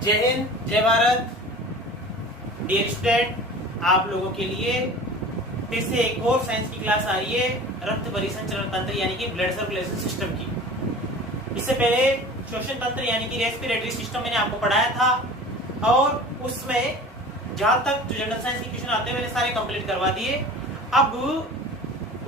जय हिंद, जय Bharat. Dear student, आप लोगों के लिए फिर से एक और साइंस की क्लास आ रही है, रक्त परिसंचरण तंत्र यानी कि ब्लड सर्कुलेशन सिस्टम की। इससे पहले श्वसन तंत्र यानी कि रेस्पिरेटरी सिस्टम मैंने आपको पढ़ाया था और उसमें जहां तक जो जनरल साइंस के क्वेश्चन आते हैं मैंने सारे कंप्लीट करवा दिए। अब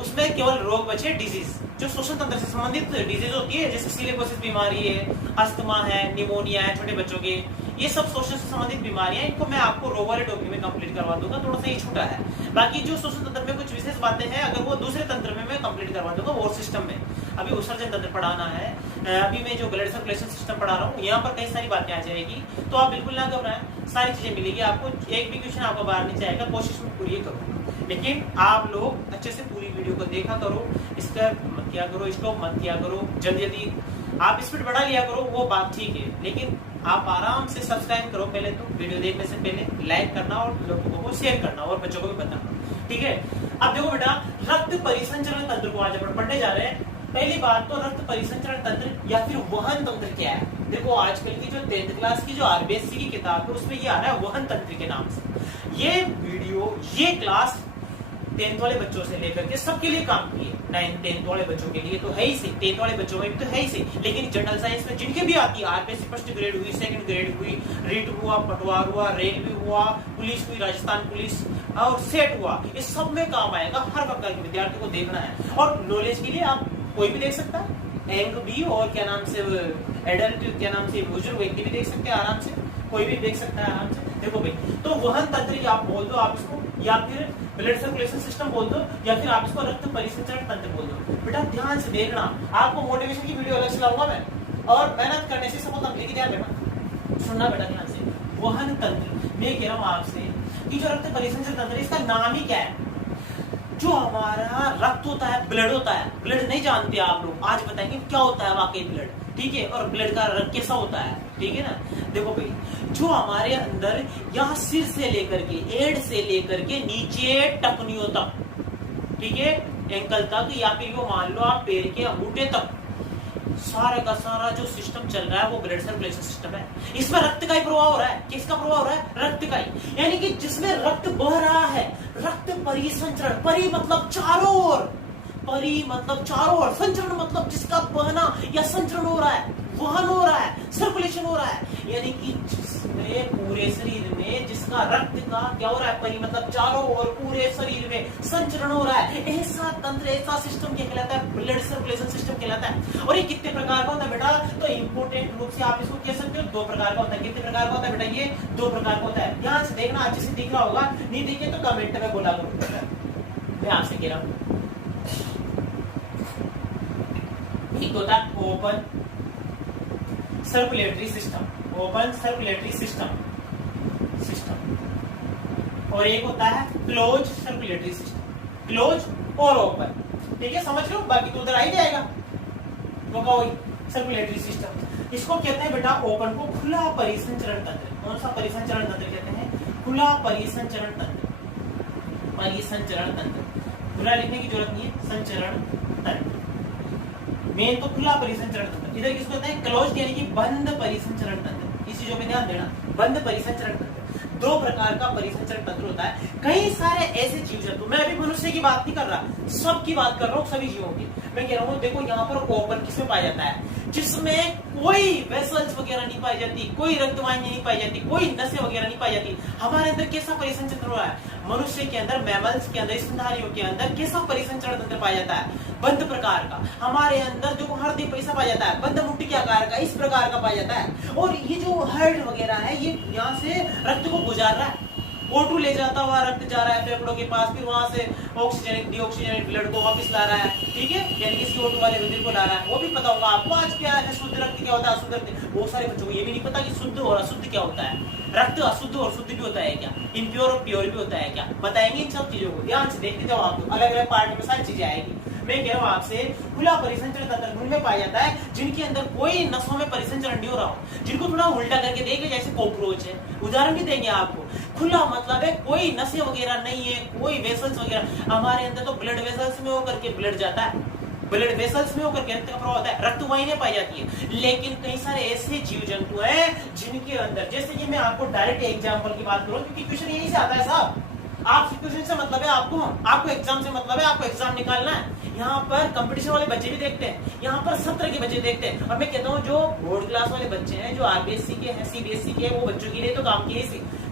उसमें केवल रोग बचे, डिजीज, जो श्वसन तंत्र से संबंधित डिजीज होती है, जैसे सिलिकोसिस बीमारी है, अस्थमा है, निमोनिया है छोटे बच्चों के, ये सब श्वसन से संबंधित बीमारियां, इनको मैं आपको रोग वाले टॉपिक में कंप्लीट करवा दूंगा। थोड़ा सा ये छोटा है, बाकी जो श्वसन तंत्र में कुछ विशेष बातें हैं अगर वो दूसरे तंत्र में मैं कंप्लीट करवा दूंगा, वो सिस्टम में। अभी उत्सर्जन तंत्र पढ़ाना है, अभी मैं जो ब्लड सर्कुलेशन सिस्टम पढ़ा रहा हूँ, यहाँ पर कई सारी बातें आ जाएगी, तो आप बिल्कुल ना घबराएं, सारी चीजें मिलेगी आपको, एक भी क्वेश्चन आपको बाहर नहीं जाएगा, कोशिश में पूरी करो। लेकिन आप लोग अच्छे से पूरी वीडियो को देखा करो, इसका मत किया करो, स्टॉप मत किया करो, जल्दी आप स्पीड बढ़ा लिया करो, वो बात ठीक है, लेकिन आप आराम से सब्सक्राइब करो। पहले तो वीडियो देखने से पहले लाइक करना और लोगों को शेयर करना और बच्चों को भी बताना, ठीक है। अब देखो बेटा, रक्त परिसंचरण तंत्र को आज अपन पढ़ने जा रहे हैं। पहली बात तो रक्त परिसंचरण तंत्र या फिर वहन तंत्र क्या है। देखो आजकल की जो 10th क्लास की जो आरबीएससी की किताब है उसमें ये आ रहा है वहन तंत्र के नाम से। ये वीडियो, ये क्लास 10th वाले बच्चों से लेकर के सबके लिए काम की है। 9th 10th वाले बच्चों के लिए तो है ही सही, 10th वाले बच्चों में भी तो है ही सही, लेकिन जनरल साइंस में जिनके भी आती है, आरपीएससी फर्स्ट ग्रेड हुई, सेकंड ग्रेड हुई, रीट हुआ, पटवार हुआ, रेलवे हुआ, पुलिस हुई, राजस्थान पुलिस और सेट हुआ, इस सब में काम आएगा। हर प्रकार के विद्यार्थी को देखना है और नॉलेज के लिए आप कोई भी देख सकता है, एंग भी और क्या नाम से एडल्ट, क्या नाम से बुजुर्ग व्यक्ति भी देख सकते हैं आराम से, कोई भी देख सकता है आराम से। देखो भाई, तो वहन तंत्र आप बोल दो आप इसको, या फिर ब्लड सर्कुलेशन सिस्टम बोल दो, या फिर आप इसको रक्त परिसंचरण तंत्र बोल दो। बेटा ध्यान से देखना, आपको मोटिवेशन की वीडियो अलग से लाऊंगा मैं, और मेहनत करने से सब होता है, लेकिन ध्यान देना, सुनना बेटा ध्यान से। वहन तंत्र मैं कह रहा हूँ आपसे कि जो रक्त परिसंचरण तंत्र है, इसका नाम ही क्या है। जो हमारा रक्त होता है, ब्लड होता है, ब्लड नहीं जानते आप लोग, आज बताएंगे क्या होता है वाकई ब्लड, ठीक है, और ब्लड का रंग कैसा होता है, ठीक है ना। देखो भाई, जो हमारे अंदर यहाँ सिर से लेकर के, एड़ से लेकर के नीचे टखनियों तक, ठीक है, एंकल तक, या फिर वो मान लो आप पैर के अंगूठे तक, सारा का सारा जो सिस्टम चल रहा है वो ब्लड सर्कुलेशन सिस्टम है। इसमें रक्त का ही प्रभाव हो रहा है। किसका प्रभाव हो रहा है? रक्त का ही, यानी कि जिसमें रक्त बह रहा है, रक्त परिसंचरण, परि मतलब चारों ओर, परि मतलब चारों ओर, संचरण मतलब जिसका बहना या संचरण हो रहा है, वहन हो रहा है, सर्कुलेशन हो रहा है, यानी कि जिसमें पूरे शरीर में जिसका रक्त का क्या हो रहा है, परि मतलब चारों ओर पूरे शरीर में संचरण हो रहा है, ऐसा तंत्र, ऐसा सिस्टम क्या कहलाता है? ब्लड सर्कुलेशन सिस्टम कहलाता है। और ये कितने प्रकार का होता है बेटा? तो इंपोर्टेंट रूप से आप इसको कह सकते हो 2 प्रकार का होता है। कितने प्रकार का होता है बेटा? ये 2 प्रकार का होता है। ध्यान से देखना, अच्छे से दिख रहा होगा, नहीं दिखे तो कमेंट में बोला करो, मैं आपसे कह रहा हूँ। एक होता है open circulatory system, open circulatory system, और एक होता है क्लोज सर्कुलेटरी सिस्टम, क्लोज और ओपन, ठीक है, समझ लो, बाकी तो उधर आ ही जाएगा। वो सर्कुलेटरी सिस्टम, इसको कहते हैं बेटा ओपन को खुला परिसंचरण तंत्र। कौन सा परिसंचरण तंत्र कहते हैं? खुला परिसंचरण तंत्र, परिसंचरण तंत्र, खुला लिखने की जरूरत नहीं है, संचरण तंत्र, मेन तो खुला परिसंचरण तंत्र। इधर किसको कहते हैं? क्लोज्ड यानी कि बंद परिसंचरण तंत्र। इस चीजों पे ध्यान देना, बंद परिसंचरण तंत्र। 2 प्रकार का परिसंचरण तंत्र होता है। कई सारे ऐसे जीव जंतु, मैं अभी मनुष्य की बात नहीं कर रहा, सबकी बात कर रहा हूँ, सभी जीवों की मैं कह रहा हूँ। देखो यहाँ पर ओपन किसमें पाया जाता है? जिसमें कोई वेसल्स वगैरह नहीं पाई जाती, कोई रक्तवाहिनी नहीं पाई जाती, कोई नसें वगैरह नहीं पाई जाती। हमारे अंदर कैसा परिसंचरण हो रहा है? मनुष्य के अंदर, मैमल्स के अंदर, स्तनधारियों के अंदर कैसा परिसंचरण तंत्र पाया जाता है? बंद प्रकार का। हमारे अंदर जो हर पैसा पाया जाता है, बंद मुट्ठी के आकार का, इस प्रकार का पाया जाता है। और ये जो हार्ट वगैरह है, ये यहाँ से रक्त को गुजार रहा है, O2 ले जाता हुआ रक्त जा रहा है फेफड़ों के पास, फिर वहां से ऑक्सीजन, डीऑक्सीजनेट ब्लड को वापस ला रहा है, ठीक है, यानी कि CO2 वाले रुधिर को ला रहा है। वो भी पता होगा आपको आज क्या है, शुद्ध रक्त क्या होता है, अशुद्ध रक्त। बहुत सारे बच्चों को ये भी नहीं पता कि शुद्ध और अशुद्ध क्या होता है, रक्त अशुद्ध और शुद्ध भी होता है क्या, इम्प्योर और प्योर भी होता है क्या, बताएंगे इन सब चीजों को। ध्यान से देखते जाओ, आप अलग अलग पार्ट में सारी चीजें आएगी। मैं कह रहा हूँ आपसे, खुला परिसंचरण तंत्र उनमें पाया जाता है जिनके अंदर कोई नसों में परिसंचरण नहीं हो रहा हो, जिनको थोड़ा उल्टा करके देख ले, जैसे कॉकरोच है, उदाहरण भी देंगे आपको। खुला मतलब है कोई नसें वगैरह नहीं है, कोई वेसल्स वगैरह। हमारे अंदर तो ब्लड वेसल्स में होकर के ब्लड जाता है, ब्लड वेसल्स में होकर रक्त का प्रवाह होता है, रक्त वाहिनियां पाई जाती है। लेकिन कई सारे ऐसे जीव जंतु हैं जिनके अंदर, जैसे कि मैं आपको डायरेक्ट एग्जांपल की बात करूं, क्योंकि क्वेश्चन यहीं से आता है साहब। आपसे क्वेश्चन से मतलब है आपको एग्जाम से मतलब है, आपको एग्जाम निकालना है। यहाँ पर कंपटीशन वाले बच्चे भी देखते हैं, यहाँ पर सब तरह के बच्चे देखते हैं। और मैं कहता हूँ जो बोर्ड क्लास वाले बच्चे हैं, जो आरबीएससी के हैं, सीबीएसई के हैं, वो बच्चों के लिए तो काम की है,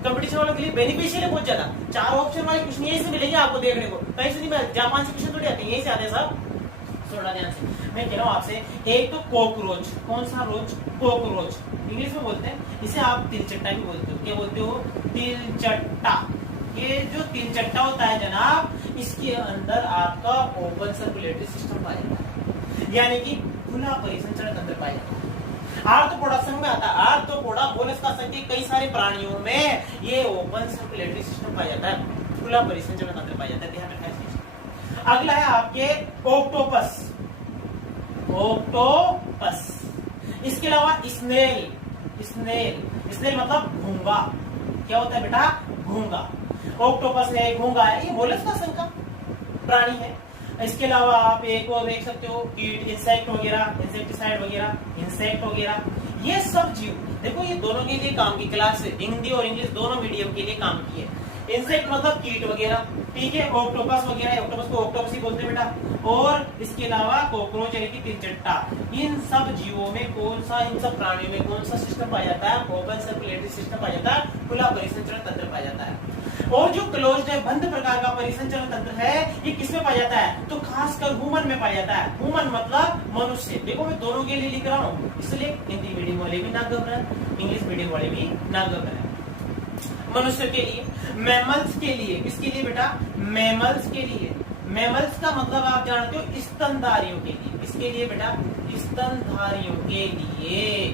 कंपटीशन वालों के लिए बेनिफिशियल है बहुत ज्यादा। 4 ऑप्शन वाले क्वेश्चन यहीं से मिलेंगे आपको देखने को, कहीं से नहीं, जापान से क्वेश्चन थोड़ी आते हैं, यहीं से आते हैं साहब। थोड़ा ध्यान से मैं कह रहा हूँ आपसे, एक तो कॉकरोच, कौन सा रोच? कॉकरोच इंग्लिश में बोलते हैं, इसे आप तिलचट्टा भी बोलते हो। क्या बोलते हो? तिलचट्टा। ये जो तिलचट्टा होता है जनाब, इसके अंदर आपका ओपन सर्कुलेटरी सिस्टम पाया जाता है, यानी कि खुला परिसंचरण तंत्र पाया जाता है। आर्थ्रोपोडा संघ में आता है, आर्थ्रोपोडा मोलस्का संघ के कई सारे प्राणियों में ये ओपन सर्कुलेटरी सिस्टम पाया जाता है, खुला परिसंचरण तंत्र पाया जाता है। ध्यान रखना है। अगला है आपके ऑक्टोपस। ऑक्टोपस, इसके अलावा स्नेल। स्नेल मतलब घोंगा। क्या होता है बेटा? घोंगा। ऑक्टोपस है, घोंगा है, ये मोलस्का संघ का प्राणी है। इसके अलावा आप एक और देख सकते हो, कीट, इंसेक्ट वगैरह, इंसेक्टिसाइड वगैरह, इंसेक्ट वगैरह, ये सब जीव। देखो ये दोनों के लिए काम की क्लास है, हिंदी और इंग्लिश दोनों मीडियम के लिए काम की है। इंसेक्ट मतलब कीट वगैरह, ठीक है। ऑक्टोपस वगैरह, ऑक्टोपस को ऑक्टोपस ही बोलते हैं बेटा। और इसके अलावा कॉकरोच यानी कि तिलचट्टा। इन सब जीवों में कौन सा, इन सब प्राणियों में कौन सा सिस्टम पाया जाता है? ओपन सर्कुलेटरी सिस्टम पाया जाता है, खुला परिसंचरण तंत्र पाया जाता है। और जो क्लोज्ड है, बंद प्रकार का परिसंचरण तंत्र है, ये किसमें पाया जाता है? तो खासकर ह्यूमन में पाया जाता है। ह्यूमन मतलब मनुष्य। देखो मैं दोनों के लिए लिख रहा हूँ, इसलिए हिंदी मीडियम वाले भी ना घबराएं, इंग्लिश मीडियम वाले भी ना घबराएं। मनुष्य के लिए, मैमल्स के लिए, किसके लिए बेटा? मैमल्स के लिए। मैमल्स का मतलब आप जानते हो स्तनधारियों के लिए। किसके लिए बेटा? स्तनधारियों के लिए।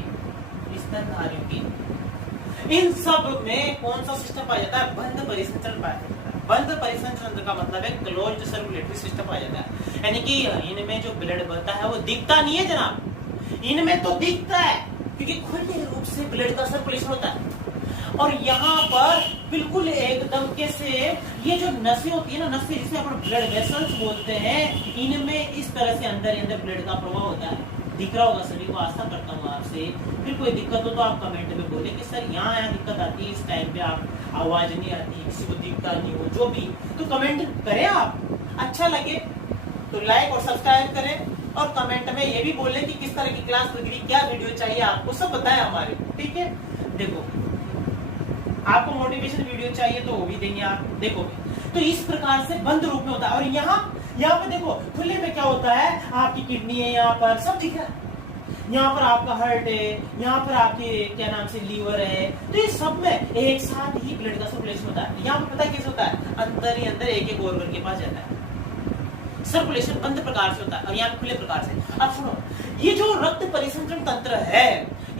स्तनधारियों के लिए। इन सब में कौन सा सिस्टम पाया जाता है? बंद परिसंचरण पाया जाता है। बंद परिसंचरण का मतलब है क्लोज्ड सर्कुलेटरी सिस्टम पाया जाता है, यानी कि इनमें जो ब्लड बनता है वो दिखता नहीं है जनाब, इनमें तो दिखता है क्योंकि खुले रूप से ब्लड का सर्कुलेशन होता है। और यहाँ पर बिल्कुल एकदम कैसे ये जो नसें होती है ना, नसें जिसे अपन ब्लड वेसल्स बोलते हैं, इनमें इस तरह से अंदर ब्लड का प्रवाह होता है। दिख रहा होगा सभी को, आशा करता हूँ आपसे। फिर कोई दिक्कत हो तो आप कमेंट में बोले कि सर यहाँ दिक्कत आती है, इस टाइम पे आप आवाज नहीं आती, किसी को दिखता नहीं हो, जो भी, तो कमेंट करें आप। अच्छा लगे तो लाइक और सब्सक्राइब करें, और कमेंट में ये भी बोले कि किस तरह की क्लास लग रही, क्या वीडियो चाहिए आपको, सब बताएं हमारे, ठीक है। देखो आपको मोटिवेशन वीडियो चाहिए तो वो भी देंगे आप, देखोगे तो इस प्रकार से बंद रूप में होता है। और यहाँ पे देखो खुले में क्या होता है, आपकी किडनी है, यहाँ पर सब दिख रहा है, यहाँ पर आपका हार्ट है, यहाँ पर आपके क्या नाम से लीवर है, तो ये सब में एक साथ ही ब्लड का सर्कुलेशन होता है। यहाँ पे पता है कैसे होता है? अंदर ही अंदर एक ऑर्गन के पास जाता है, सर्कुलेशन बंद प्रकार से होता है, और यहाँ खुले प्रकार से। अब सुनो, ये जो रक्त परिसंचरण तंत्र है,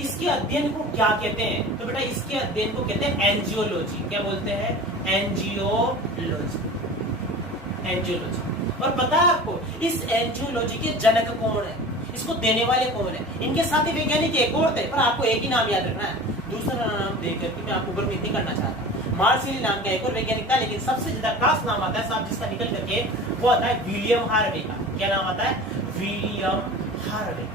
इसके अध्ययन को क्या कहते हैं? तो बेटा इसके अध्ययन को कहते हैं एंजियोलॉजी। क्या बोलते हैं? एंजियोलॉजी। एंजियोलॉजी। और पता है आपको इस एंजियोलॉजी के जनक कौन है, इसको देने वाले कौन है? इनके साथ ही वैज्ञानिक एक और थे, पर आपको एक ही नाम याद रखना है, दूसरा नाम देकर के मैं आपको भ्रमित नहीं करना चाहता। मार्सिली नाम का एक और वैज्ञानिक था, लेकिन सबसे ज्यादा खास नाम आता है साहब जिसका निकल करके, वो आता है विलियम हार्वे का। क्या नाम आता है? William Harvey.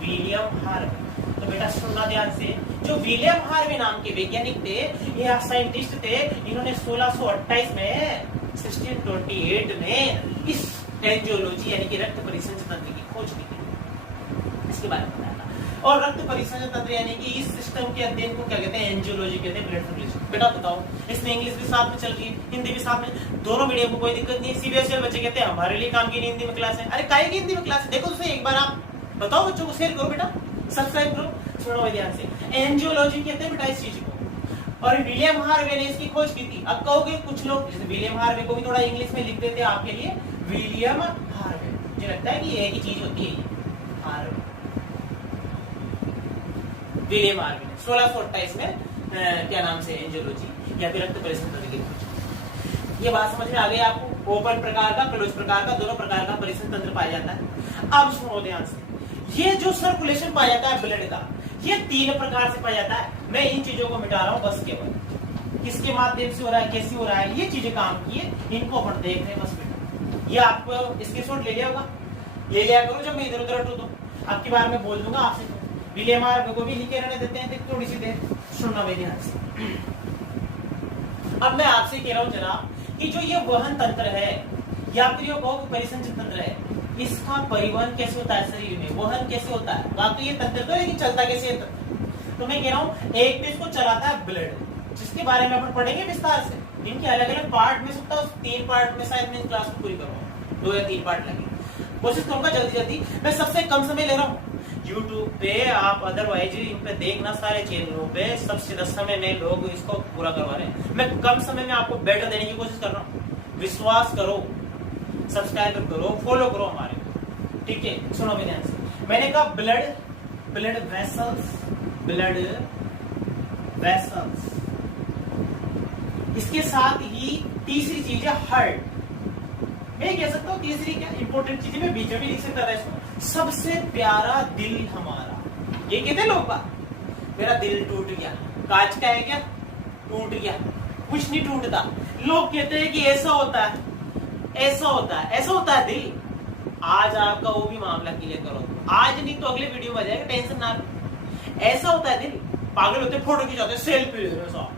William Harvey. तो बेटा सुनना ध्यान से, जो विलियम हार्वे नाम के वैज्ञानिक थे, ये साइंटिस्ट थे, इन्होंने 1628 में 1628 में इस एंजियोलॉजी यानी कि रक्त परिसंचरण तंत्र की खोज की थी, इसके बारे में बताया था। और रक्त परिसंचरण तंत्र यानी कि इस सिस्टम के अध्ययन को क्या कहते हैं? एंजियोलॉजी कहते हैं, ब्लड सर्कुलेशन। बेटा बताओ, इसमें इंग्लिश भी साथ में चल रही है, हिंदी भी साथ में, दोनों मीडियम को कोई दिक्कत नहीं है। सीबीएसई बच्चे कहते हैं हमारे लिए काम की हिंदी में क्लास है, अरे काहे की हिंदी में क्लास है? देखो तो एक बार आप बताओ, बच्चों को शेयर करो, बेटा सब्सक्राइब करो। सुनो ध्यान से, एंजियोलॉजी कहते हैं बेटा इस चीज को, और विलियम हार्वे ने इसकी खोज की थी। अब कहोगे कुछ लोग, जैसे विलियम हार्वे को भी थोड़ा इंग्लिश में लिख देते हैं आपके लिए, विलियम हार्वे, मुझे लगता है कि एक ही चीज होती है, हार्वे। विलियम हार्वे ने 1628 में क्या नाम से एंजियोलॉजी या फिर रक्त परिसंचरण की खोज। ये बात समझ में आ गई आपको? ओपन प्रकार का, क्लोज प्रकार का, दोनों प्रकार का परिसंचरण तंत्र पाया जाता है। अब सुनो ध्यान से, ये जो सर्कुलेशन पाया जाता है ब्लड का, ये 3 प्रकार से पाया जाता है। मैं इन चीजों को मिटा रहा हूं बस, केवल किसके माध्यम से हो रहा है, कैसे हो रहा है, ये चीजें काम की है, इनको अपन देख रहे हैं बस बेटा। ये आपको स्क्रीनशॉट ले लिया होगा, ले लिया करो जब मैं इधर उधर हटूं तो। अब की बार मैं बोल दूंगा आपसे, विलियम आर को भी लिखे रहने देते हैं, थोड़ी सी देर सुनना मेरे ध्यान से। अब मैं आपसे कह रहा हूं जनाब कि जो ये वहन तंत्र है या फिर ये कहो परिसंचरण तंत्र है, इसका परिवहन कैसे होता है शरीर में, वहन कैसे होता है, बात तो ये तंत्र तो, लेकिन चलता कैसे है तंत्र। तो मैं कह रहा हूं एक तो इसको चलाता है ब्लड, जिसके बारे में अपन पढ़ेंगे विस्तार से। इनके अलग अलग पार्ट में सकता है, 3 पार्ट में शायद मैं क्लास को पूरी करूंगा, 2 या 3 पार्ट लगे, कोशिश करूंगा जल्दी जल्दी। मैं सबसे कम समय ले रहा हूँ YouTube पे, आप अदरवाइज इन पे देखना सारे चैनलों पे, सबसे 10 समय में लोग इसको पूरा करवा रहे हैं। मैं कम समय में आपको बेटर देने की कोशिश कर रहा हूँ, विश्वास करो, सब्सक्राइब करो, फॉलो करो हमारे, ठीक है। सुनो मेरे ध्यान से, मैंने कहा ब्लड वेसल्स, ब्लड वेसल्स, इसके साथ ही तीसरी चीज है हार्ट। मैं कह सकता हूँ तीसरी क्या इंपॉर्टेंट चीज, मैं बीच में भी लिख सकता था इसको, सबसे प्यारा दिल हमारा। ये कहते लोग बात, मेरा दिल टूट गया, कांच का है क्या, टूट गया, कुछ नहीं टूटता। लोग कहते हैं कि ऐसा होता है, ऐसा होता है, ऐसा होता है दिल। आज आपका वो भी मामला क्लियर करो, आज नहीं तो अगले वीडियो में आ जाएगा, टेंशन ना लो। ऐसा होता है दिल, पागल होते फोटो खिंचाते, सेल्फी ले रहे,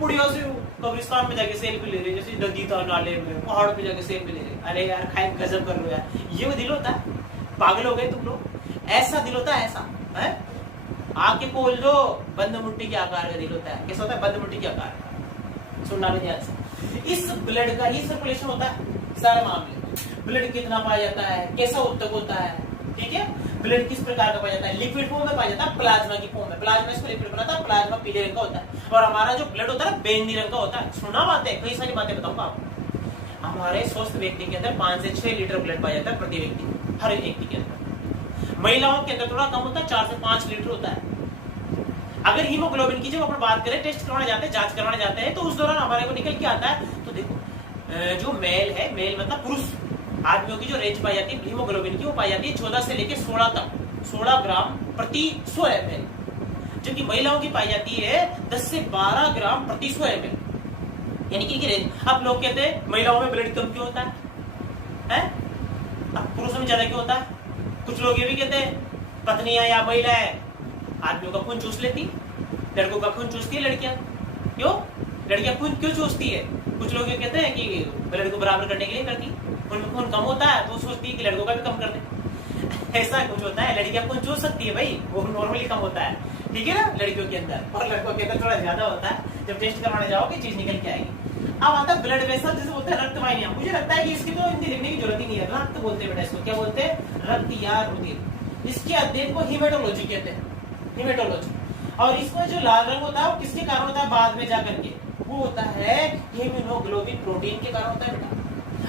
पुड़िया से कब्रिस्तान में जाके सेल्फी ले रहे, जैसे नदी था नाले में, पहाड़ पे जाके सेल्फी ले रहे। अरे यार खाई गजब कर लो यार, ये वो दिल होता है, पागल हो गए तुम लोग। ऐसा दिल होता है, ऐसा है, आके खोल दो, बंद मुट्ठी के आकार का दिल होता है। कैसा होता है, बंद मुट्ठी के आकार का। सुनना भी ध्यान से, इस ब्लड का ही सर्कुलेशन होता है सारे मामले। ब्लड कितना पाया जाता है, कैसा उत्तक होता है, ठीक है। ब्लड किस प्रकार का पाया जाता है, लिक्विड फॉर्म में पाया जाता है, प्लाज्मा की फॉर्म में। प्लाज्मा इसको लिक्विड बनाता है, प्लाज्मा पीले रंग का होता है, और हमारा जो ब्लड होता है बैंगनी रंग का होता है। सुना बातें, कई सारी बातें बताऊंगा आपको। हमारे स्वस्थ व्यक्ति के अंदर 5 से 6 लीटर ब्लड पाया जाता है प्रति व्यक्ति, हर एक व्यक्ति के अंदर। महिलाओं के अंदर थोड़ा कम होता है, 4 से 5 लीटर होता है। अगर हीमोग्लोबिन की जब अपन बात करें, टेस्ट करवाने जाते हैं, जांच करवाने जाते हैं, तो उस दौरान हमारे को निकल के आता है। तो देखो, जो मेल है, मेल मतलब पुरुष आदमियों की जो रेंज पाई जाती है हीमोग्लोबिन की, वो पाई जाती है 14 से लेकर 16 तक, 16 ग्राम प्रति 100 ml, जबकि महिलाओं की पाई जाती है 10 से 12 ग्राम प्रति 100 ml, यानी कि रेंज। अब लोग कहते हैं महिलाओं में ब्लड कम क्यों होता है? अब पुरुषों में ज्यादा क्यों होता है? कुछ लोग ये भी कहते हैं पत्नियां या महिलाएं आदमियों का खून चूस लेती, लड़कों का खून चूसती है लड़कियां। क्यों लड़कियां खून क्यों चूसती है? कुछ लोग ये कहते हैं कि ब्लड को बराबर करने के लिए करती, उनमें खून कम होता है तो सोचती है कि लड़कों का भी कम कर दे। ऐसा कुछ होता है, लड़कियां खून चूस सकती है भाई, वो नॉर्मली कम होता है, ठीक है ना, लड़कियों के अंदर, और लड़कों के अंदर थोड़ा ज्यादा होता है। जब टेस्ट करवाने जाओगे चीज निकल के आएगी। अब आता है ब्लड वेसल, जिसे बोलते हैं रक्त वाहिनियां। मुझे लगता है कि इसकी तो हिंदी लिखने की जरूरत ही नहीं है, रक्त बोलते हैं बेटा इसको। क्या बोलते हैं? रक्त या रुधिर। इसके अध्ययन को हीमेटोलॉजी कहते हैं, हीमेटोलॉजी। और इसमें जो लाल रंग होता है वो किसके कारण होता है? बाद में जाकर के वो होता है हीमोग्लोबिन प्रोटीन के कारण होता है बेटा।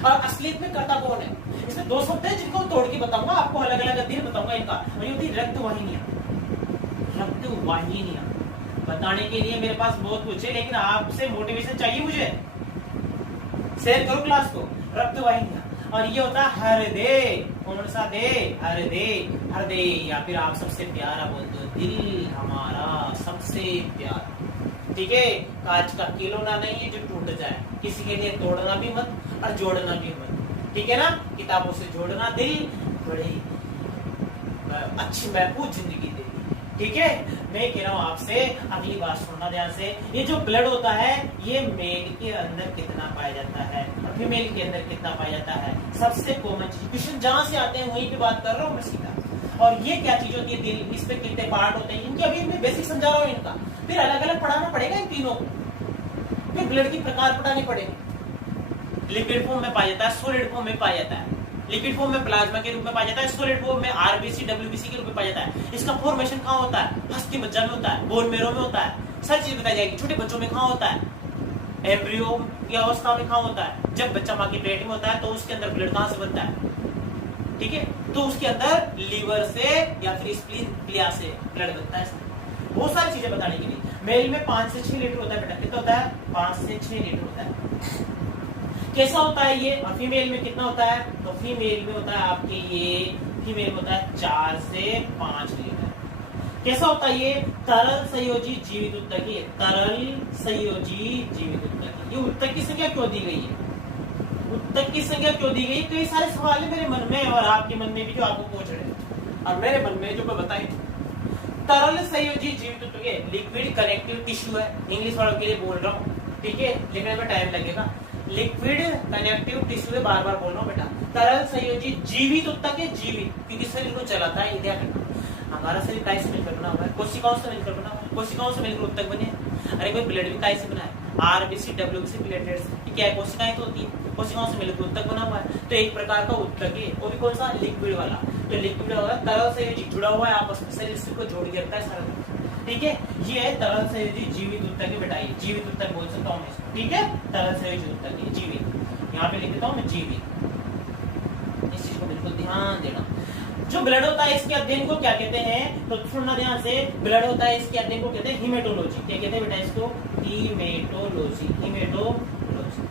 और असलियत में करता कौन है? इसमें 2 शब्द है जिनको तोड़ के बताऊंगा आपको, अलग अलग अध्ययन बताऊंगा इनका। और ये होती है रक्त वाहिनियां। रक्त वाहिनियां बताने के लिए मेरे पास बहुत कुछ है, लेकिन आपसे मोटिवेशन चाहिए मुझे। शेयर करो क्लास को। रक्त वाहिनियां, और ये होता है हृदय। कौन सा दे? हृदय। हृदय या फिर आप सबसे प्यारा बोलते हो दिल, हमारा सबसे प्यारा, ठीक है। कांच का खिलौना नहीं है जो टूट जाए, किसी के लिए तोड़ना भी मत और जोड़ना भी मत, ठीक है ना। किताबों से जोड़ना दिल, बड़ी अच्छी महफूज जिंदगी देगी, ठीक है। मैं कह रहा हूं आपसे, अगली बात सुनना ध्यान से। ये जो ब्लड होता है ये मेल के अंदर कितना पाया जाता है और फीमेल के अंदर कितना पाया जाता है? सबसे कॉमन चीज, क्वेश्चन जहां से आते हैं वहीं पे बात कर रहा हूं मैं सीधा। और ये क्या चीज होती है? दिल। इस पे कितने पार्ट होते हैं इनके, अभी मैं बेसिक समझा रहा हूँ इनका, फिर अलग अलग पढ़ाना पड़ेगा इन तीनों को, फिर ब्लड की प्रकार पढ़ाने पड़ेंगे। लिक्विड फॉर्म में पाया जाता है, सॉलिड फॉर्म में पाया जाता है। लिक्विड फॉर्म में प्लाज्मा के रूप में पाया जाता है, सॉलिड फॉर्म में आरबीसी डब्ल्यूबीसी के रूप में पाया जाता है। इसका फॉर्मेशन कहाँ होता है? अस्थि मज्जा में होता है, बोन मेरो में होता है, सारी चीज बताई जाएगी। छोटे बच्चों में कहाँ होता है? एम्ब्रियो की अवस्था में कहाँ होता है? जब बच्चा माँ की पेट में होता है तो उसके अंदर ब्लड कहाँ से बनता है? ठीक है, तो उसके अंदर लीवर से या फिर स्प्लीन क्लिया से ब्लड बनता है। बहुत सारी चीजें बताने के लिए। मेल में 5 से 6 लीटर होता है बेटा। कितना होता है? 5 से 6 लीटर होता है। कैसा होता है ये? और फीमेल में कितना होता है? तो फीमेल में होता है आपके ये, फीमेल में होता है 4 से 5 लीटर। कैसा होता है ये? तरल संयोजी जीवित उत्तकी। तरल संयोजी जीवित उत्तकी। ये उत्तकी संख्या क्यों दी गई है? उत्तक की संख्या क्यों दी गई? कई सारे सवाल है मेरे मन में और आपके मन में भी जो आपको पूछ रहे हैं, और मेरे मन में जो मैं बताई। तरल संयोजी जीवित उत्तक के लिक्विड कनेक्टिव टिश्यू है, इंग्लिश वालों के लिए बोल रहा हूँ, ठीक है, लिखने में टाइम लगेगा। लिक्विड कनेक्टिव टिश्यू है, बार बार बोल रहा हूँ बेटा। तरल संयोजी जीवित उत्तक है, जीवित, क्योंकि शरीर को चलाता है, ध्यान रखना। हमारा शरीर काय से मिलकर बना हुआ है? कोशिकाओं से मिलकर बना हुआ है। कोशिकाओं से मिलकर उत्तक बने। अरे कोई ब्लड भी काय से बना है? आरबीसी डब्ल्यूबीसी प्लेटलेट्स, क्या है? कोशिकाएं तो होती है, कोशिकाओं से मिलकर उत्तक बना हुआ है। तो एक प्रकार का उत्तक है, वो भी कौन सा? लिक्विड वाला। तो लिक्विड वाला तरल संयोजी जुड़ा हुआ है आपस में, शरीर को जोड़ के रखता है सारा, ठीक है। ये है तरल संयोजी जीवित उत्तक है बेटा, ये जीवित उत्तक बोल सकता हूँ मैं इसको, ठीक है। तरल संयोजी उत्तक है जीवित, यहाँ पे लिख देता हूँ मैं जीवित। इस चीज को बिल्कुल ध्यान देना। जो ब्लड होता है इसके अध्ययन को क्या कहते हैं? तो सुनना ध्यान से, ब्लड होता है इसके अध्ययन को कहते हैं हीमेटोलॉजी। क्या कहते हैं बेटा इसको? Haematology, haematology,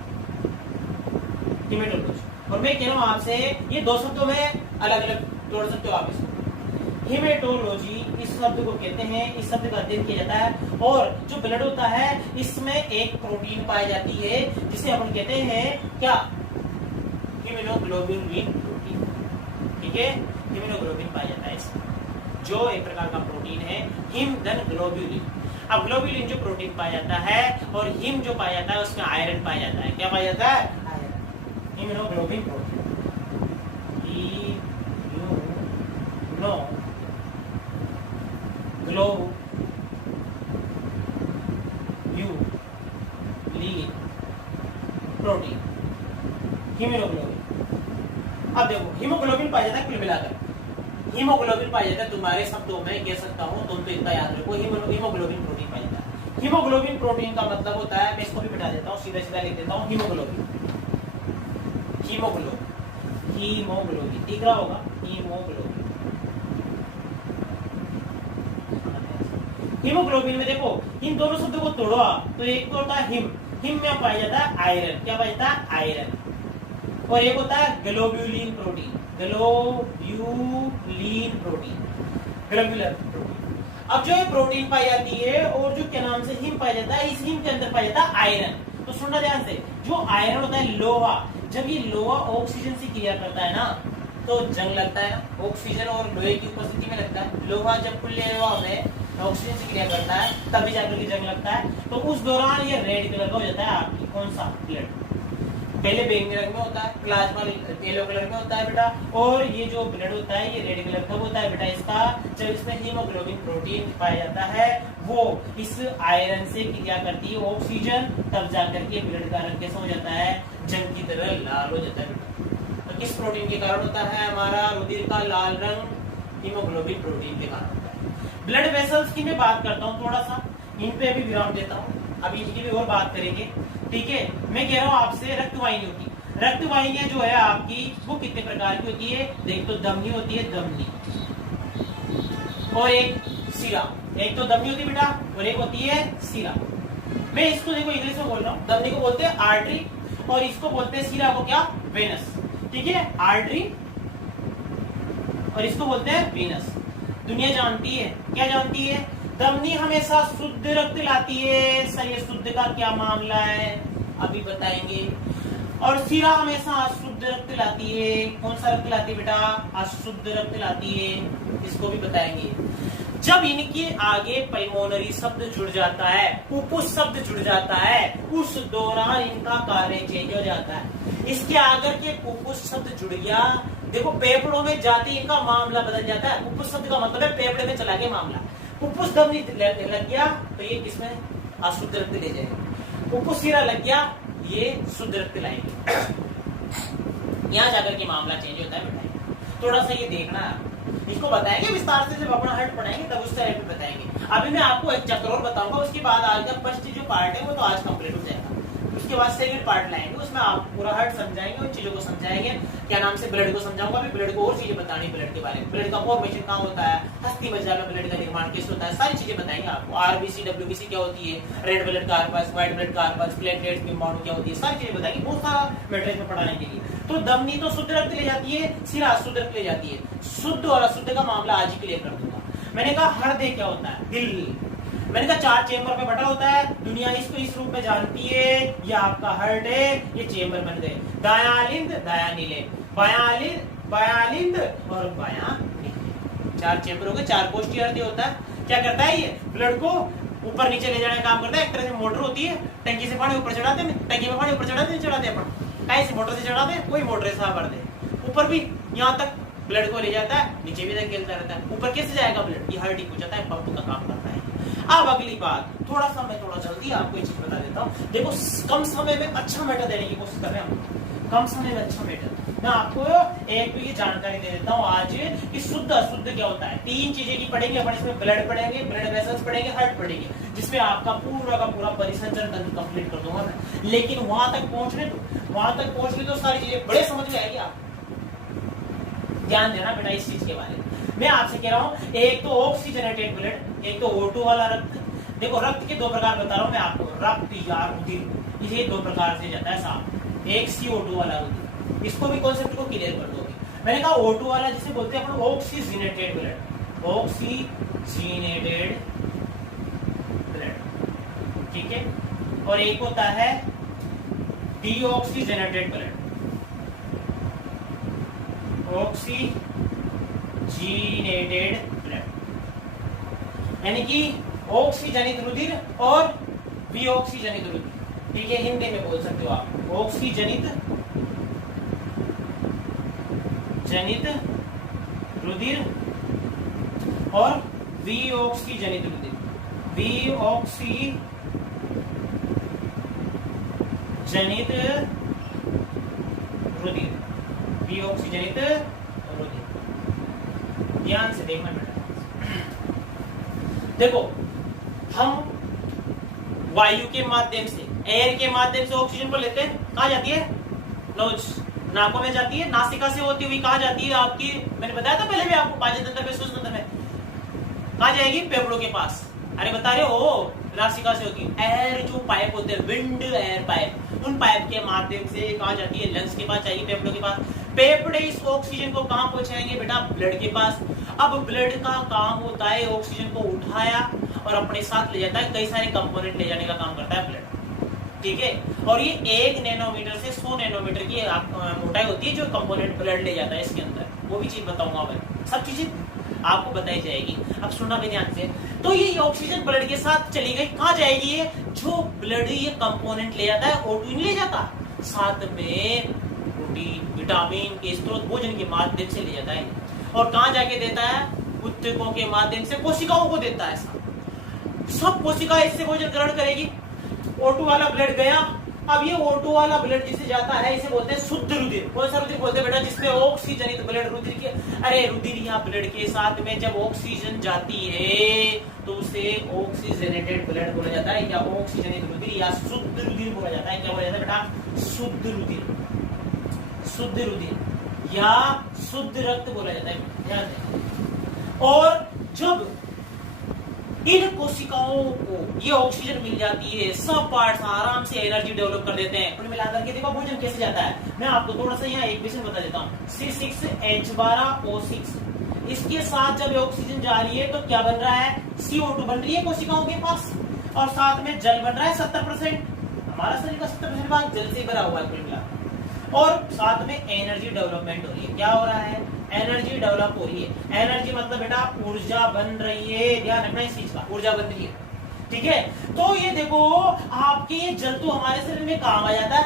haematology. और मैं कह रहा हूँ आपसे, ये दो शब्दों में अलग अलग जोड़ सकते हो आप इसको। हीमेटोलॉजी इस शब्द को कहते हैं, इस शब्द का अध्ययन किया जाता है। और जो ब्लड होता है इसमें एक प्रोटीन पाई जाती है जिसे अपन कहते हैं क्या? हीमोग्लोबिन प्रोटीन, ठीक है। हीमोग्लोबिन पाया जाता है इसमें, जो एक प्रकार का प्रोटीन है, हिम धन ग्लोब्यूलिन। अब ग्लोब्यूलिन जो प्रोटीन पाया जाता है और हिम जो पाया जाता है उसमें आयरन पाया जाता है। क्या पाया जाता है? Iron. Haemoglobin protein, protein, haemoglobin. अब देखो, हीमोग्लोबिन पाया जाता है कुल मिलाकर, हीमोग्लोबिन पाया जाता है, तुम्हारे शब्दों में कह सकता हूं, तुम तो इतना याद रखो, हीमोग्लोबिन प्रोटीन पाया जाता है। हीमोग्लोबिन प्रोटीन का मतलब होता है, मैं इसको भी बिठा देता हूं, सीधा सीधा लिख देता हूं, हीमोग्लोबिन, हीमोग्लोबिन, हीमोग्लोबिन दिख रहा होगा, हीमोग्लोबिन। हीमोग्लोबिन में देखो, इन दोनों शब्दों को तोड़ो तो एक तो होता है हिम, हिम में पाया जाता है आयरन। क्या पाया जाता है? आयरन। और एक होता है globulin protein, globulin protein, globular protein. अब जो ये प्रोटीन पाई जाती है और जो क्या नाम से हिम पाया जाता है, इस हिम के अंदर पाया जाता है आयरन। तो सुनना ध्यान से, जो आयरन होता है लोहा, जब ये लोहा ऑक्सीजन से क्रिया करता है ना तो जंग लगता है ना, ऑक्सीजन और लोहे की उपस्थिति में लगता है। लोहा जब खुले हवा में ऑक्सीजन से क्रिया करता है तभी जाकर के जंग लगता है। तो उस दौरान ये रेड कलर का हो जाता है आपकी कौन सा? ब्लड। पहले बैंगनी रंग में होता है, प्लाज्मा येलो कलर में होता है बेटा, और ये जो ब्लड होता है ये रेड कलर का होता है बेटा इसका। जब इसमें हीमोग्लोबिन प्रोटीन पाया जाता है वो इस आयरन से क्रिया करती है ऑक्सीजन, तब जाकर के ब्लड का रंग कैसा हो जाता है? जंग की तरह लाल हो जाता है बेटा। तो किस प्रोटीन के कारण होता है हमारा रुधिर का लाल रंग? हीमोग्लोबिन प्रोटीन के कारण होता है। ब्लड वेसल्स की मैं बात करता हूँ थोड़ा सा, इन पे अभी विराम देता हूँ, अभी इनकी भी और बात करेंगे, ठीक है। मैं कह रहा हूँ आपसे रक्तवाहिनी होती है, रक्तवाहिनियां जो है आपकी वो कितने प्रकार की होती है? देख तो धमनी होती है, धमनी, और एक सिरा। एक तो धमनी होती है बेटा और एक होती है सिरा। मैं इसको देखो इंग्लिश में बोल रहा हूँ, धमनी को बोलते हैं आर्टरी और इसको बोलते हैं सिरा को क्या? वेनस, ठीक है। आर्टरी और इसको बोलते हैं वेनस। दुनिया जानती है, क्या जानती है? धमनी हमेशा शुद्ध रक्त लाती है। सर ये शुद्ध का क्या मामला है अभी बताएंगे। और सिरा हमेशा अशुद्ध रक्त लाती है। कौन सा रक्त लाती है बेटा? अशुद्ध रक्त लाती है, इसको भी बताएंगे। जब इनके आगे पल्मोनरी शब्द जुड़ जाता है, फुफ्फुस शब्द जुड़ जाता है, उस दौरान इनका कार्य चेंज हो जाता है। इसके आगे के फुफ्फुस शब्द जुड़ गया, देखो फेफड़ों में जाते इनका मामला बदल जाता है। फुफ्फुस शब्द का मतलब है फेफड़े में चला गया मामला। फुफ्फुस धमनी लग गया तो ये किसमें? अशुद्ध रक्त ले जाएगा। फुफ्फुस सिरा लग गया, ये शुद्ध रक्त लाएंगे। यहाँ जाकर के मामला चेंज होता है बेटा। थोड़ा सा ये देखना, इसको बताएंगे विस्तार से, जब अपना हट पढ़ाएंगे तब उस तरह बताएंगे। अभी मैं आपको एक चक्कर और बताऊंगा, उसके बाद आज का फर्स्ट जो पार्ट है वो तो आज कंप्लीट हो जाएगा। उसके बाद सेकंड पार्ट लाएंगे, उसमें आप पूरा हट समझाएंगे, उन चीजों को समझाएंगे। क्या नाम से ब्लड को समझाऊंगा, अभी ब्लड को और चीजें बतानी ब्लड के बारे में, ब्लड का फॉर्मेशन कहाँ होता है, अस्थि मज्जा में ब्लड का निर्माण कैसे होता है, सारी चीजें बताएंगे आपको। आरबीसी डब्ल्यूबीसी क्या होती है, red blood corpus, white blood corpus, platelets, बिम्बाणु क्या होती है, सारी चीजें बताएंगे, बहुत सारा मैट्रिक्स में पढ़ाने के लिए। तो धमनी तो शुद्ध रक्त ले जाती है, सिरा अशुद्ध रक्त ले जाती है। शुद्ध और अशुद्ध का मामला आज ही क्लियर कर दूंगा। मैंने कहा हृदय क्या होता है? दिल, मैंने कहा 4 चेंबर में बटा होता है, दुनिया इसको इस रूप में जानती है, ये आपका हार्ट है, ये चेंबर बन गए, दायां लिंद दायां नीले, बायां लिंद और बायां नीले, 4 चेंबर हो गए, 4 पोस्टीरियर होता है। क्या करता है ये ब्लड को ऊपर नीचे ले जाने का काम करता है, एक तरह से मोटर होती है, टंकी से पानी ऊपर चढ़ाते हैं, टंकी में पानी ऊपर चढ़ाते अपन, कैसे मोटर से चढ़ाते हैं, कोई मोटर से भर दे, ऊपर भी यहाँ तक ब्लड को ले जाता है, नीचे भी तक खेलता रहता है, ऊपर कैसे जाएगा ब्लड, ये हर्ट हो जाता है, पंप का काम करता है। अब अगली बात, थोड़ा सा मैं थोड़ा जल्दी आपको एक चीज बता देता हूँ, देखो कम समय में अच्छा मैटर देने की कोशिश कर रहे हैं हम, कम समय में अच्छा मैटर। मैं आपको एक भी जानकारी दे देता हूँ आज कि शुद्ध अशुद्ध क्या होता है। 3 चीजें की पढ़ेंगे अपन इसमें, ब्लड पढ़ेंगे, ब्लड वेसल्स पढ़ेंगे, हार्ट पढ़ेंगे, जिसमें आपका पूरा का पूरा परिसंचरण तंत्र कंप्लीट कर दूंगा मैं। लेकिन वहां तक पहुंचने तो सारी चीजें बड़े समझ में आएगी आप, ध्यान देना बेटा इस चीज के बारे में। मैं आपसे कह रहा हूं, एक तो ऑक्सीजनेटेड ब्लड, एक तो O2 वाला रक्त। देखो रक्त के 2 प्रकार बता रहा हूं मैं आपको, रक्त या रुधिर, ये 2 प्रकार से जाता है साफ। एक CO2 वाला रुधिर, इसको भी कॉन्सेप्ट को क्लियर कर दोगे। मैंने कहा O2 वाला जिसे बोलते हैं अपन ऑक्सीजनेटेड ब्लड, ऑक्सीजनेटेड ब्लड, ठीक है। और एक होता है डीऑक्सीजनेटेड ब्लड, ऑक्सीजनेटेड ब्लड, यानी कि ऑक्सीजनित रुधिर और विऑक्सीजनित रुधिर, ठीक है, हिंदी में बोल सकते हो आप, ऑक्सीजनित रुधिर और विऑक्सीजनित रुधिर, विऑक्सीजनित रुधिर, विऑक्सीजनित रुधिर। ध्यान से देखना बेटा, देखो हम वायु के माध्यम से, एयर के माध्यम से ऑक्सीजन को लेते हैं, कहाँ जाती है, नोज, नाकों में जाती है, नासिका से होती हुई कहाँ जाती है आपकी, मैंने बताया था पहले भी आपको, पाचन तंत्र में, श्वसन तंत्र में, कहाँ जाएगी, फेफड़ों के पास। अरे बता रहे हो, नासिका से होती है। एयर जो पाइप होते हैं, विंड एयर पाइप, उन पाइप के माध्यम से कहाँ जाती है, लंग्स के पास जाएगी, फेफड़ों के पास। फेफड़े इस ऑक्सीजन को कहाँ पहुंचाएंगे बेटा, ब्लड के पास। अब ब्लड का काम होता है ऑक्सीजन को उठाया और अपने साथ ले जाता है, कई सारे कंपोनेंट ले जाने का काम करता है ब्लड, ठीक है। और ये 1 नैनोमीटर से 100 नैनोमीटर की मोटाई होती है जो कंपोनेंट ब्लड ले जाता है इसके अंदर, वो भी चीज बताऊंगा मैं, सब चीजें आपको बताई जाएगी। अब सुनना भी ध्यान से, तो ये ऑक्सीजन ब्लड के साथ चली गई, कहाँ जाएगी ये, जो ब्लड ये कंपोनेंट ले जाता है, O2 नहीं ले जाता, साथ में प्रोटीन, विटामिन के स्रोत भोजन के माध्यम से ले जाता है, और कहाँ जाके देता है, ऊतकों के माध्यम से कोशिकाओं को देता है। सब कोशिका इससे भोजन ग्रहण करेगी। O2 वाला ब्लड गया, अब ये O2 वाला ब्लड जिसे जाता है इसे बोलते हैं शुद्ध रुधिर। कौन सा रुधिर बोलते हैं बेटा, जिसमें ऑक्सीजनित ब्लड, रुधिर के, अरे रुधिर या ब्लड के साथ में जब ऑक्सीजन जाती है तो उसे ऑक्सीजनेटेड ब्लड बोला जाता है, या ऑक्सीजनित रुधिर या शुद्ध रुधिर बोला जाता है। क्या बोला जाता है बेटा, शुद्ध रुधिर, शुद्ध रुधिर या शुद्ध रक्त बोला जाता है, ध्यान दें। और जब इन कोशिकाओं को ये ऑक्सीजन मिल जाती है, सब पार्ट्स आराम से एनर्जी डेवलप कर देते हैं। कुल मिलाकर के देखो भोजन कैसे जाता है। मैं आपको थोड़ा सा यहाँ इक्वेशन बता देता हूँ, C6H12O6, इसके साथ जब ऑक्सीजन जा रही है तो क्या बन रहा है, CO2 बन रही है कोशिकाओं के पास, और साथ में जल बन रहा है 70%। हमारा शरीर का 70% भाग जल से भरा हुआ है कुल मिलाकर, और साथ में एनर्जी डेवलपमेंट हो रही है। क्या हो रहा है, एनर्जी डेवलप हो रही है। एनर्जी मतलब बेटा ऊर्जा बन रही है, ध्यान रखना इस चीज का, ऊर्जा बन रही है, ठीक है। तो ये देखो आपके ये जल तो हमारे शरीर में काम आ जाता है,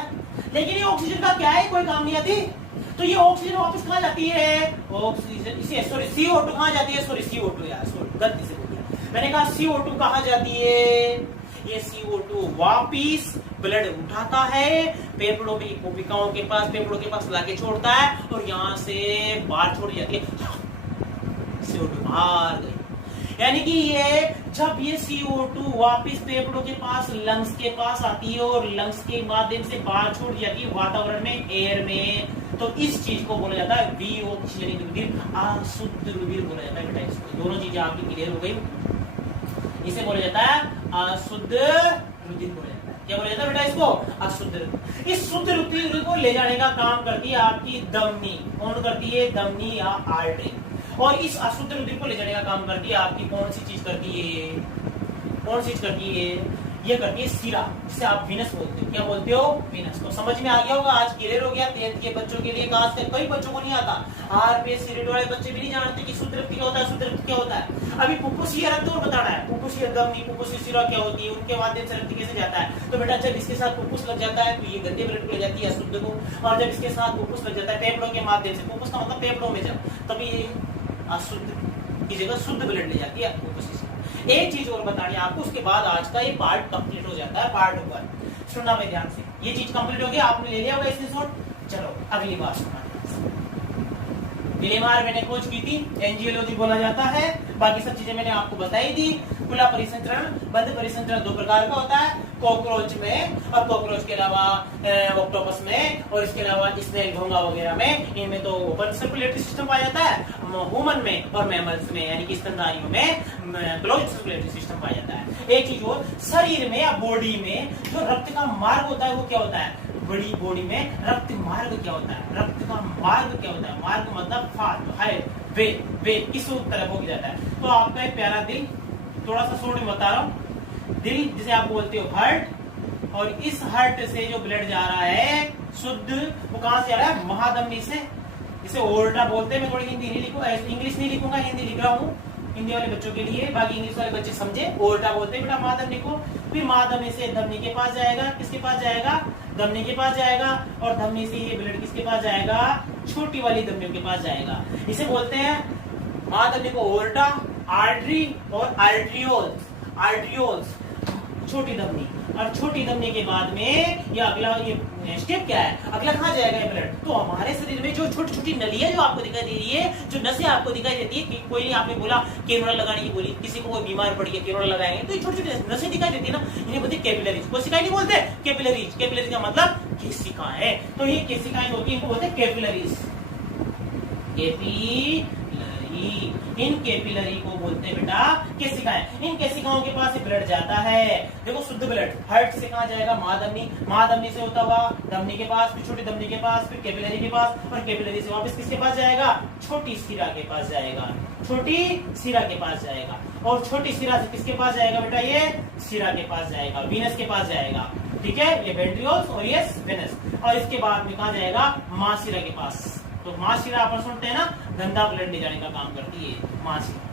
लेकिन ये ऑक्सीजन का क्या है, कोई काम नहीं आती। तो ये ऑक्सीजन वापस कहाँ जाती है, ऑक्सीजन इसे सॉरी CO2 कहाँ जाती है, सॉरी CO2 यार, सॉरी गलती से बोल दिया मैंने, कहा CO2 कहाँ जाती है, ये CO2 वापिस ब्लड उठाता है, फेफड़ों में कोशिकाओं के पास, फेफड़ों के पास लाके छोड़ता है, और यहाँ से बाहर छोड़ जाती है, CO2 बाहर गई। यानी कि ये जब ये CO2 वापिस फेफड़ों के पास, लंग्स के पास आती है और लंग्स के माध्यम से बाहर छोड़ जाती है वातावरण में, एयर में, तो इस चीज को बोला जाता है विऑक्सीजनित रुधिर, अशुद्ध रुधिर बोला जाता है बेटा। इसको दोनों चीजें आपकी क्लियर हो गई। इसे बोला जाता है अशुद्ध रुधिर बोला जाता है। क्या बोला जाता है बेटा इसको, अशुद्ध रुधिर। इस शुद्ध रुधिर को ले जाने का काम करती है आपकी धमनी। कौन करती है, धमनी या आर्टरी। और इस अशुद्ध रुधिर को ले जाने का काम करती है आपकी कौन सी चीज करती है, कौन सी चीज करती है? ये करती है सिरा, जिसे आप वीनस बोलते हो। क्या बोलते हो? वीनस। तो समझ में आ गया होगा, आज क्लियर हो गया 10th के बच्चों के लिए, खासकर कई बच्चों को नहीं आता। आरपीएस सीरीड वाले बच्चे भी नहीं जानते कि शुद्ध रक्त क्या होता है, शुद्ध रक्त क्या होता है। अभी फुफ्फुसीय रक्त और बताना है, फुफ्फुसीय धमनी, फुफ्फुसीय सिरा क्या होती है, उनके माध्यम से रक्त कैसे जाता है। तो बेटा जब इसके साथ फुफ्फुस लग जाता है तो ये गंदे ब्लड को ले जाती है अशुद्ध को, और जब इसके साथ फुफ्फुस लग जाता है फेफड़ों के माध्यम से, फुफ्फुस का मतलब फेफड़ों में जब, तभी ये अशुद्ध की जगह शुद्ध ब्लड ले जाती है फुफ्फुस। एक चीज और बतानी है आपको, उसके बाद आज का ये पार्ट कंप्लीट हो जाता है। पार्ट 1 सुनना में ध्यान से, ये चीज कंप्लीट हो गई, आपने ले लिया होगा स्क्रीनशॉट। चलो अगली बात सुनना। बीमार मैंने खोज की थी, एंजियोलॉजी बोला जाता है, बाकी सब चीजें मैंने आपको बताई दी। खुला परिसंचरण, बंद परिसंचरण दो प्रकार का होता है, कॉकरोच में, और कॉकरोच के अलावा ऑक्टोपस में, और इसके अलावा स्नेल, घोंगा वगैरह में, इनमें तो ओपन सर्कुलेटरी सिस्टम पाया जाता है। ह्यूमन में और मैमल्स में यानी कि स्तनधारियों में क्लोज्ड सर्कुलेटरी सिस्टम पाया जाता है। एक चीज और, शरीर में या बॉडी में जो रक्त का मार्ग होता है वो क्या होता है? बड़ी बॉडी में रक्त मार्ग क्या होता है? रक्त का मार्ग क्या होता है? मार्ग मतलब पाथ, है वे किस तरफ हो जाता है। तो आपका एक प्यारा दिल, थोड़ा सा शॉर्ट में बता रहा हूँ, दिल जिसे आप बोलते हो हार्ट, और इस हार्ट से जो ब्लड जा रहा है शुद्ध, वो कहां से आ रहा है? महाधमनी से, जिसे ओर्टा बोलते हैं। मैं थोड़ी हिंदी नहीं लिखूंगा, इंग्लिश नहीं लिखूंगा, हिंदी लिख रहा हूँ हिंदी वाले बच्चों के लिए, बाकी इंग्लिश वाले बच्चे समझे। ओर्टा बोलते हैं बेटा महाधमनी को। फिर महाधमनी से धमनी के पास जाएगा, किसके पास जाएगा? धमनी के पास जाएगा, और धमनी से ये ब्लड किसके पास जाएगा? छोटी वाली धमनियों के पास जाएगा। इसे बोलते हैं महाधमनी को ओर्टा, आर्टरी और आर्ट्रियोल्स। आर्ट्रियोल्स छोटी धमनी, और छोटी धमनी के बाद में ये अगला ये स्टेप क्या है? अगला कहाँ जाएगा ये ब्लड? तो हमारे शरीर में जो छोटी छोटी नलियां जो आपको दिखाई दे रही है, जो नसें आपको दिखाई देती है, कोई नहीं, आपने बोला कैनोला लगाने की बोली, किसी को कोई बीमार पड़ गया कैनोला लगाएंगे, तो ये छोटी छोटी नसें दिखाई देती है ना, इन्हें बोलते हैं कैपिलरीज। कोशिकाएं नहीं बोलते, कैपिलरीज। कैपिलरीज का मतलब केशिकाएं। तो ये केशिकाएं होती है, इनको बोलते हैं कैपिलरीज। इन कैपिलरी को बोलते हैं बेटा केशिकाएं। इन केशिकाओं के पास ब्लड जाता है, देखो शुद्ध ब्लड हार्ट से कहां जाएगा? महाधमनी, महाधमनी से होता हुआ धमनी के पास, फिर छोटी धमनी के पास, फिर कैपिलरी के पास, और कैपिलरी से वापस किसके पास जाएगा? छोटी सिरा के पास जाएगा। छोटी सिरा के पास जाएगा, और छोटी सिरा से किसके पास जाएगा बेटा? ये सिरा के पास जाएगा, वीनस के पास जाएगा। ठीक है, ये वेंट्रियोल्स और ये वेनस, और इसके बाद में कहां जाएगा? महाशिरा के पास। तो महाशिरा अपन सुनते हैं ना, गंदा ब्लड ले जाने का काम करती है महाशिरा।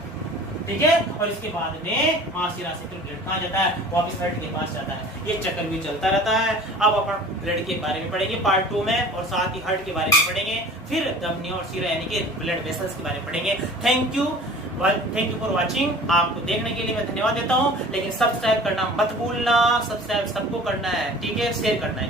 ठीक है, और इसके बाद में महाशिरा से फिर ब्लड कहां जाता है? वापस हार्ट के पास जाता है। ये चक्कर भी चलता रहता है। अब अपन ब्लड के बारे में पढ़ेंगे पार्ट 2 में, और साथ ही हार्ट के बारे में पढ़ेंगे, फिर धमनी और शिरा यानी कि ब्लड वेसल्स के बारे में पढ़ेंगे। Thank you for watching. आपको देखने के लिए मैं धन्यवाद देता हूँ, लेकिन सब्सक्राइब करना मत भूलना। सब्सक्राइब सबको करना है, ठीक है, शेयर करना है।